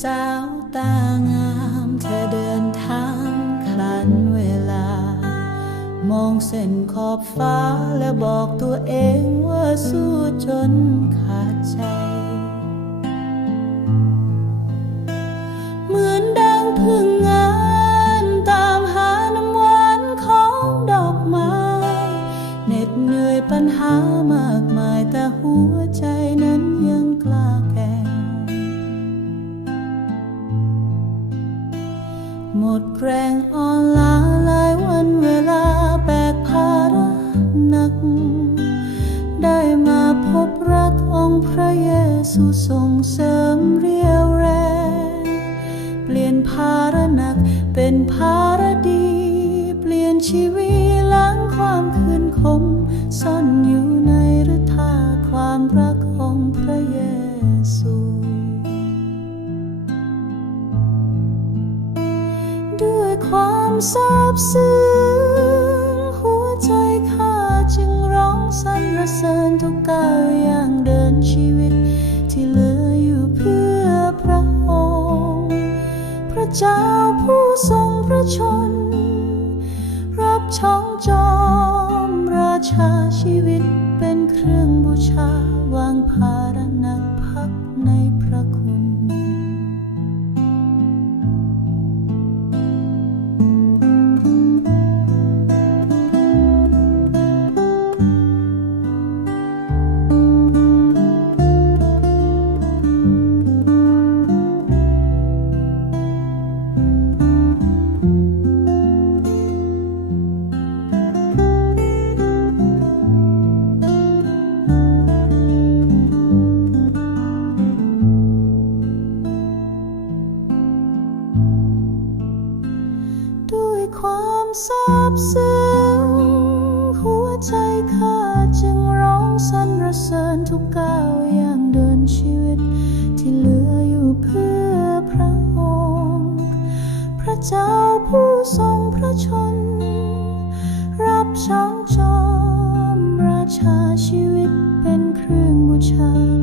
สาวตางามเธอเดินทางคลันเวลา มองเส้นขอบฟ้าและบอกตัวเองว่าสู้จนขาดใจ เหมือนดังพึ่งงานตามหาน้ำหวานของดอกไม้เหน็ดเหนื่อยปัญหามากมายแต่หัวใจนั้นยังกล้า ดแรงอ่อนล้าหลายวันเวลาแบกภาระหนัก ได้มาพบรักองค์พระเยซูทรงเสริมเรียวแรง เปลี่ยนภาระหนักเป็นภาระดี เปลี่ยนชีวิตล้างความคืนคมซ่อนอยู่ในฤทธาความรักของพระเยซู ด้วยความซาบซึ้งหัวใจข้าจึงร้องสรรเสริญทุกก้าวอย่างเดินชีวิต ที่เหลืออยู่เพื่อพระองค์ พระเจ้าผู้ทรงพระชน รับช่องจอมราชาชีวิต ความซาบซึ้งหัวใจข้าจึงร้องสรรเสริญทุกก้าวอย่างเดินชีวิต ที่เหลืออยู่เพื่อพระองค์ พระเจ้าผู้ทรงพระชน รับช่องจอมราชาชีวิตเป็นเครื่องบูชา